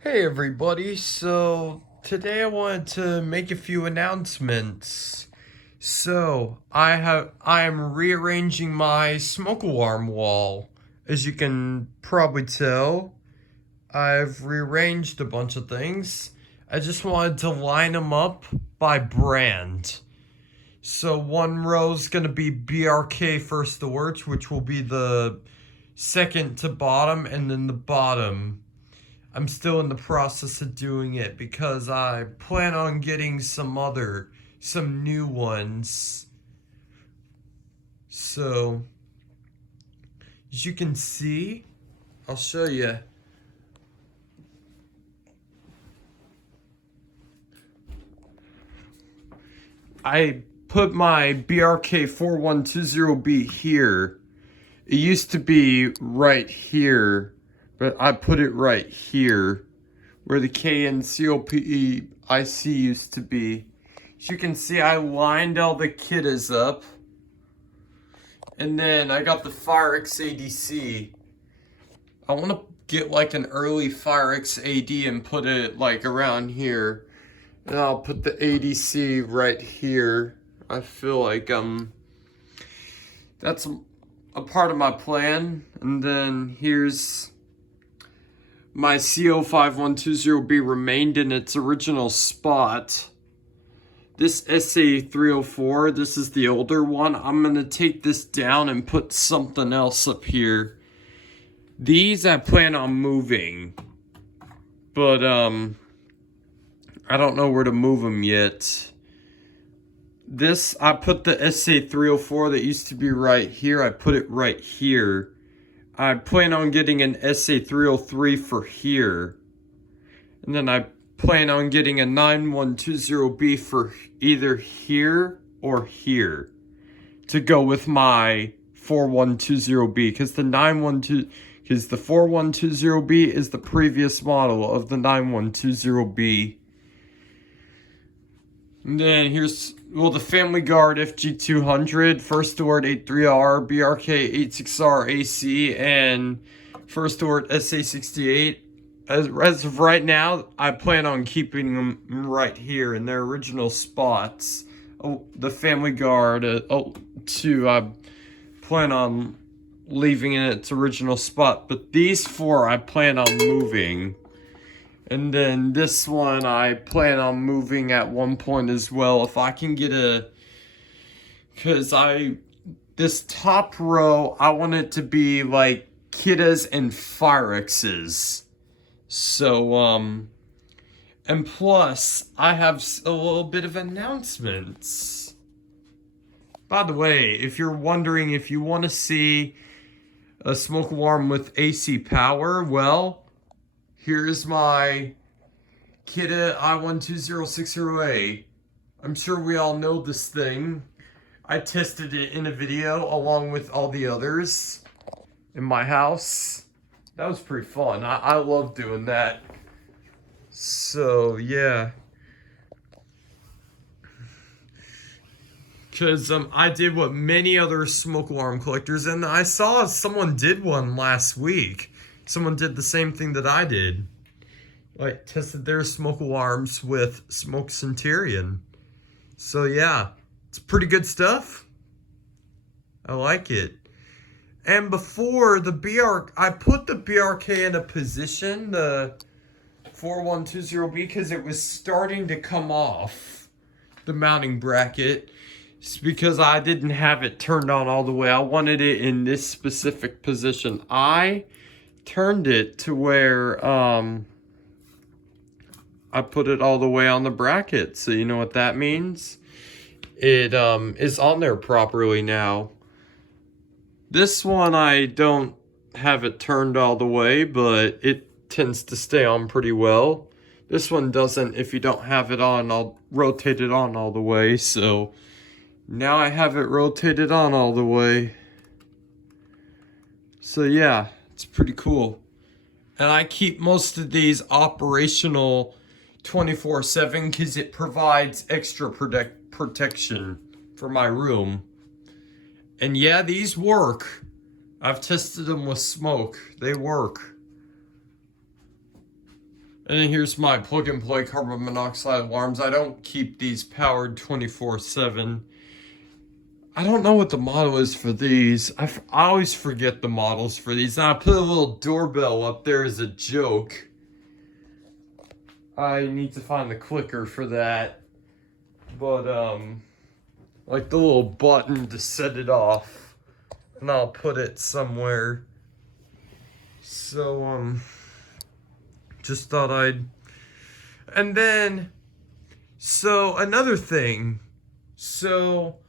Hey everybody, so today I wanted to make a few announcements. I am rearranging my smoke alarm wall. As you can probably tell, I've rearranged a bunch of things. I just wanted to line them up by brand. So one row's gonna be BRK First to Worch, which will be the second to bottom, and then the bottom I'm still in the process of doing it because I plan on getting some new ones. So, as you can see, I'll show you. I put my BRK4120B here. It used to be right here, but I put it right here where the KNCOPE IC used to be. As you can see, I lined all the kiddas up. And then I got the FireX ADC. I want to get like an early FireX AD and put it like around here. And I'll put the ADC right here. I feel like that's a part of my plan. And then here's my CO5120B remained in its original spot. This SA304, this is the older one. I'm gonna take this down and put something else up here. These I plan on moving, but I don't know where to move them yet. This, I put the SA304 that used to be right here, I put it right here. I plan on getting an SA303 for here. And then I plan on getting a 9120B for either here or here to go with my 4120B because the 4120B is the previous model of the 9120B. And then here's the Family Guard FG200, First Award 83R, BRK 86R AC, and First Award SA68. As of right now, I plan on keeping them right here in their original spots. Oh, the Family Guard, I plan on leaving in its original spot. But these four, I plan on moving. And then this one, I plan on moving at one point as well. If I can get this top row, I want it to be like Kiddas and FireX's. So, and plus, I have a little bit of announcements. By the way, if you're wondering if you want to see a smoke alarm with AC power, well, here's my Kidda i12060A. I'm sure we all know this thing. I tested it in a video along with all the others in my house. That was pretty fun. I love doing that. So, yeah. Because I did what many other smoke alarm collectors, and I saw someone did one last week. Someone did the same thing that I did. Like, tested their smoke alarms with Smoke Centurion. So, yeah. It's pretty good stuff. I like it. And before I put the BRK in a position, the 4120B, because it was starting to come off the mounting bracket. It's because I didn't have it turned on all the way. I wanted it in this specific position. I turned it to where I put it all the way on the bracket. So you know what that means? It is on there properly now. This one, I don't have it turned all the way, but it tends to stay on pretty well. This one doesn't. If you don't have it on, I'll rotate it on all the way. So now I have it rotated on all the way. So yeah, it's pretty cool. And I keep most of these operational 24/7 because it provides extra protection for my room. And yeah, these work. I've tested them with smoke. They work. And then here's my plug and play carbon monoxide alarms. I don't keep these powered 24/7. I don't know what the model is for these. I always forget the models for these. And I put a little doorbell up there as a joke. I need to find the clicker for that. But, like the little button to set it off. And I'll put it somewhere. So, just thought I'd... And then, so another thing. So,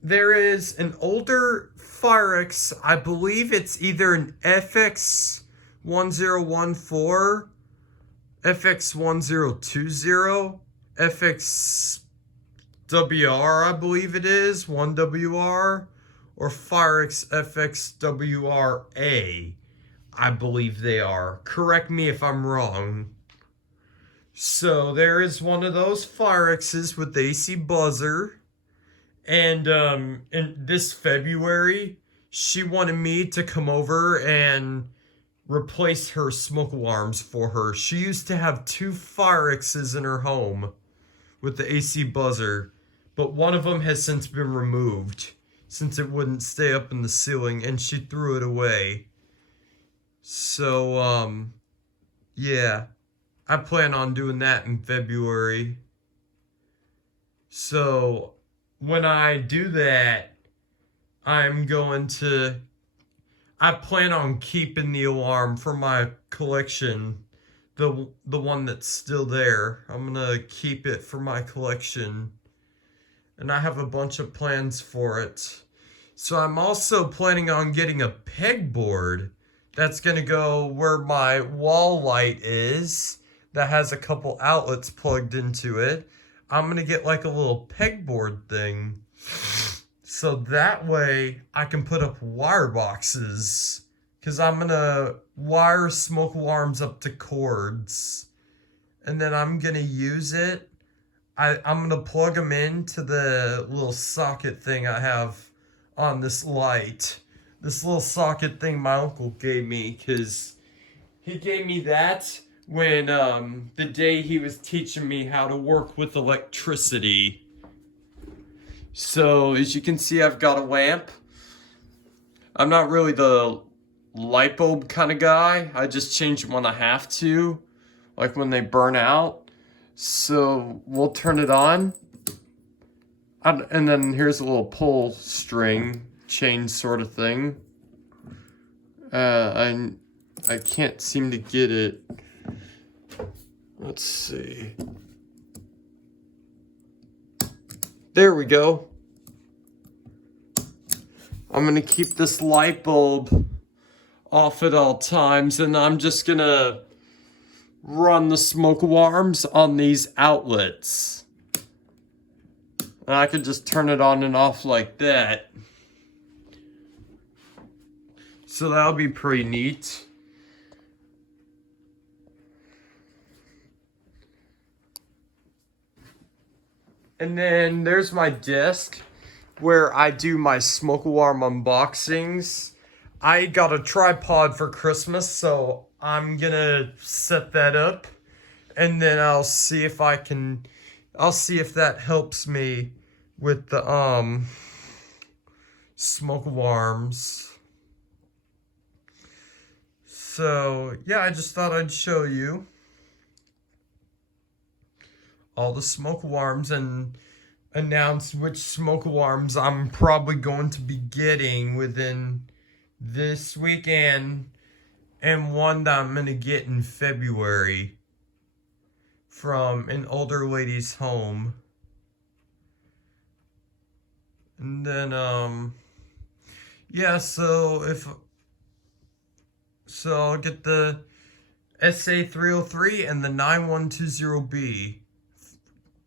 there is an older Firex, I believe it's either an FX1014, FX1020, FXWR, I believe it is, 1WR, or Firex FXWRA, I believe they are. Correct me if I'm wrong. So there is one of those Firexes with the AC buzzer. And in this February, she wanted me to come over and replace her smoke alarms for her. She used to have 2 Firexes in her home with the AC buzzer, but one of them has since been removed since it wouldn't stay up in the ceiling, and she threw it away. So, yeah, I plan on doing that in February. So, when I do that, I plan on keeping the alarm for my collection, the one that's still there. I'm gonna keep it for my collection, and I have a bunch of plans for it. So I'm also planning on getting a pegboard that's gonna go where my wall light is, that has a couple outlets plugged into it. I'm going to get like a little pegboard thing, so that way I can put up wire boxes, because I'm going to wire smoke alarms up to cords, and then I'm going to use it. I'm going to plug them into the little socket thing I have on this light. This little socket thing my uncle gave me, because he gave me that when the day he was teaching me how to work with electricity. So as you can see, I've got a lamp. I'm not really the light bulb kind of guy. I just change it when I have to, like when they burn out. So we'll turn it on. And then here's a little pull string chain sort of thing. I can't seem to get it. Let's see. There we go. I'm gonna keep this light bulb off at all times, and I'm just gonna run the smoke alarms on these outlets. And I could just turn it on and off like that. So that'll be pretty neat. And then there's my desk where I do my smoke alarm unboxings. I got a tripod for Christmas, so I'm gonna set that up, and then I'll see if that helps me with the smoke alarms. So yeah, I just thought I'd show you all the smoke alarms and announce which smoke alarms I'm probably going to be getting within this weekend, and one that I'm gonna get in February from an older lady's home. And then yeah, so I'll get the SA303 and the 9120B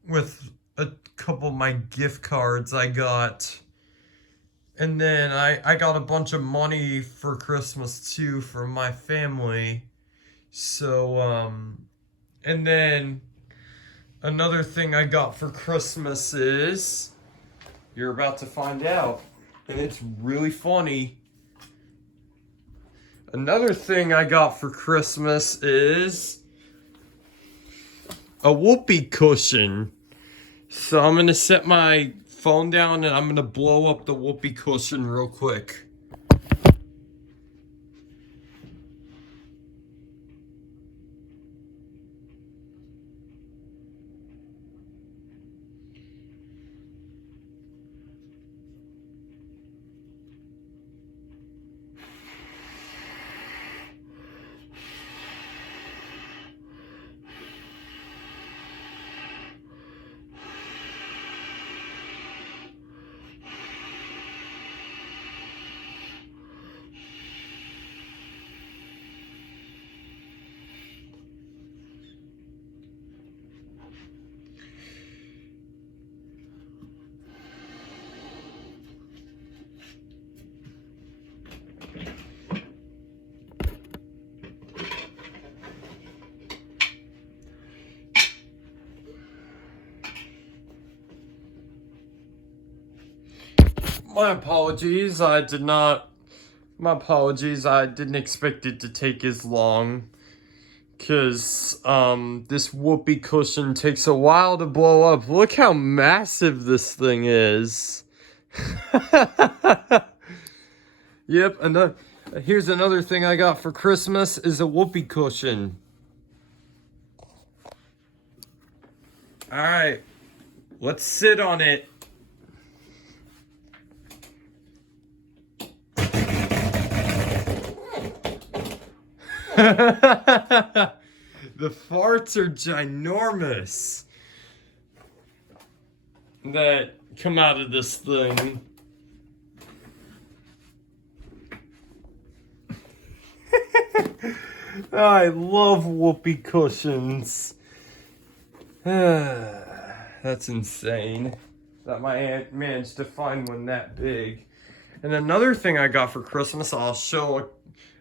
with a couple of my gift cards I got. And then I got a bunch of money for Christmas too from my family. So and then another thing I got for Christmas is, you're about to find out, and it's really funny. Another thing I got for Christmas is a whoopee cushion. So I'm gonna set my phone down and I'm gonna blow up the whoopee cushion real quick. My apologies, I didn't expect it to take as long. Cause, this whoopee cushion takes a while to blow up. Look how massive this thing is. Yep, and here's another thing I got for Christmas is a whoopee cushion. Alright, let's sit on it. The farts are ginormous that come out of this thing. I love whoopee cushions. That's insane that my aunt managed to find one that big. And another thing I got for Christmas, I'll show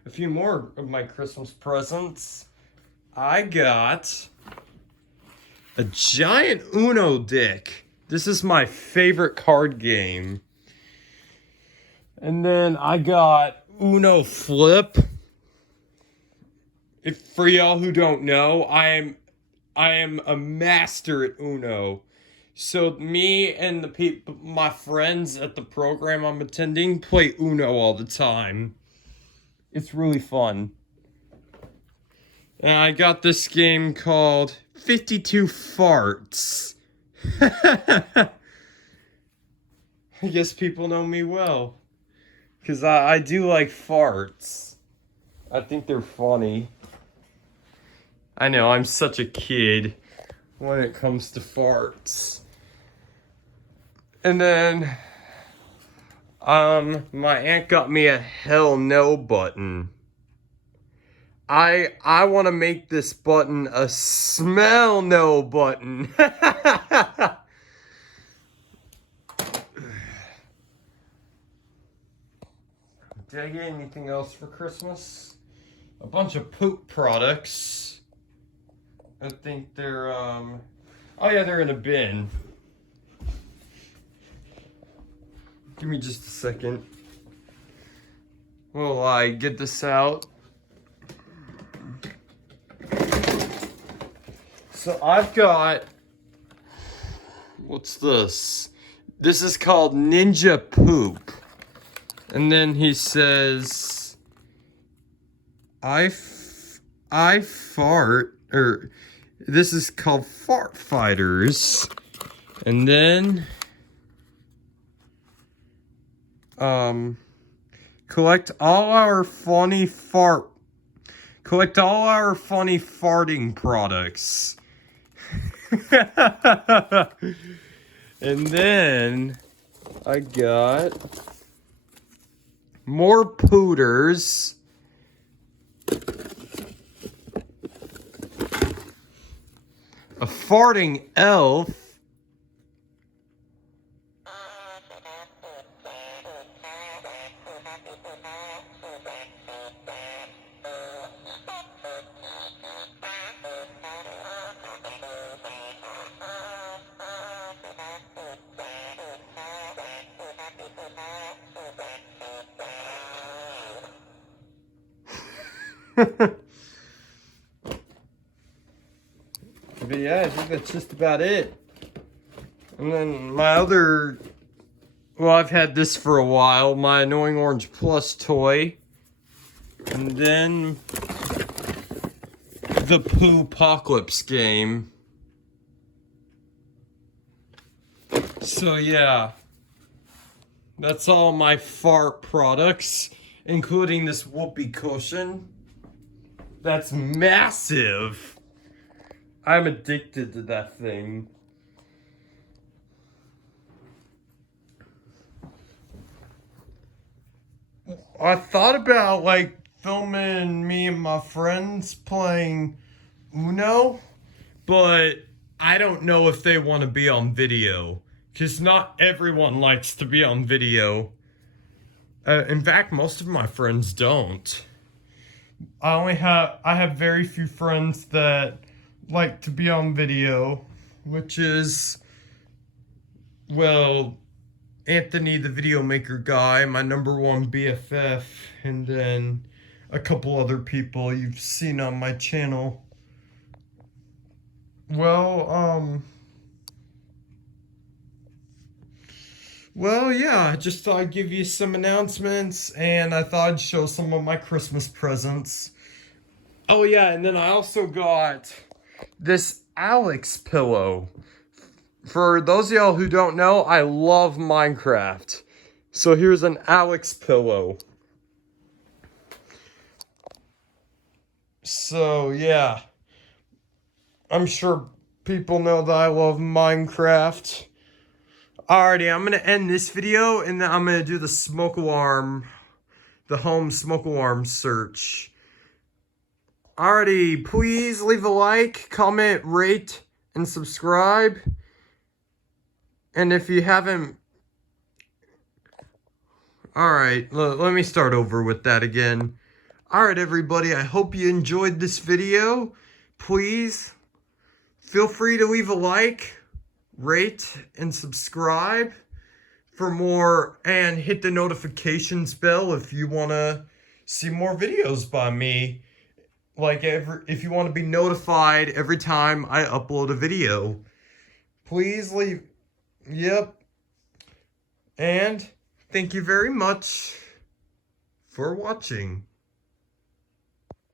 a few more of my Christmas presents. I got a giant Uno deck. This is my favorite card game. And then I got Uno Flip. If for y'all who don't know, I am a master at Uno. So me and my friends at the program I'm attending play Uno all the time. It's really fun. And I got this game called 52 Farts. I guess people know me well. Because I do like farts. I think they're funny. I know, I'm such a kid when it comes to farts. And then, my aunt got me a hell no button. I want to make this button a smell no button. Did I get anything else for Christmas? A bunch of poop products. I think they're, oh yeah, they're in a bin. Give me just a second. Will I get this out? So I've got, what's this? This is called Ninja Poop. And then he says, I fart, or this is called Fart Fighters. And then, collect all our funny farting products. And then I got more pooters. A farting elf. But yeah, I think that's just about it. And then my other, well, I've had this for a while, my Annoying Orange Plus toy. And then the Poopocalypse game. So yeah, that's all my fart products, including this whoopee cushion. That's massive. I'm addicted to that thing. I thought about like filming me and my friends playing Uno, but I don't know if they want to be on video, because not everyone likes to be on video. In fact, most of my friends don't. I have very few friends that like to be on video, which is, well, Anthony the Video Maker Guy, my #1 BFF, and then a couple other people you've seen on my channel. Well, yeah, I just thought I'd give you some announcements, and I thought I'd show some of my Christmas presents. Oh yeah, and then I also got this Alex pillow. For those of y'all who don't know, I love Minecraft. So here's an Alex pillow. So yeah, I'm sure people know that I love Minecraft. Alrighty, I'm gonna end this video and then I'm gonna do the smoke alarm, the home smoke alarm search. Alrighty, please leave a like, comment, rate, and subscribe. And if you haven't... Alright, let me start over with that again. Alright everybody, I hope you enjoyed this video. Please, feel free to leave a like, rate, and subscribe for more, and hit the notifications bell if you want to see more videos by me. Like, if you want to be notified every time I upload a video. Please leave... Yep. And thank you very much for watching.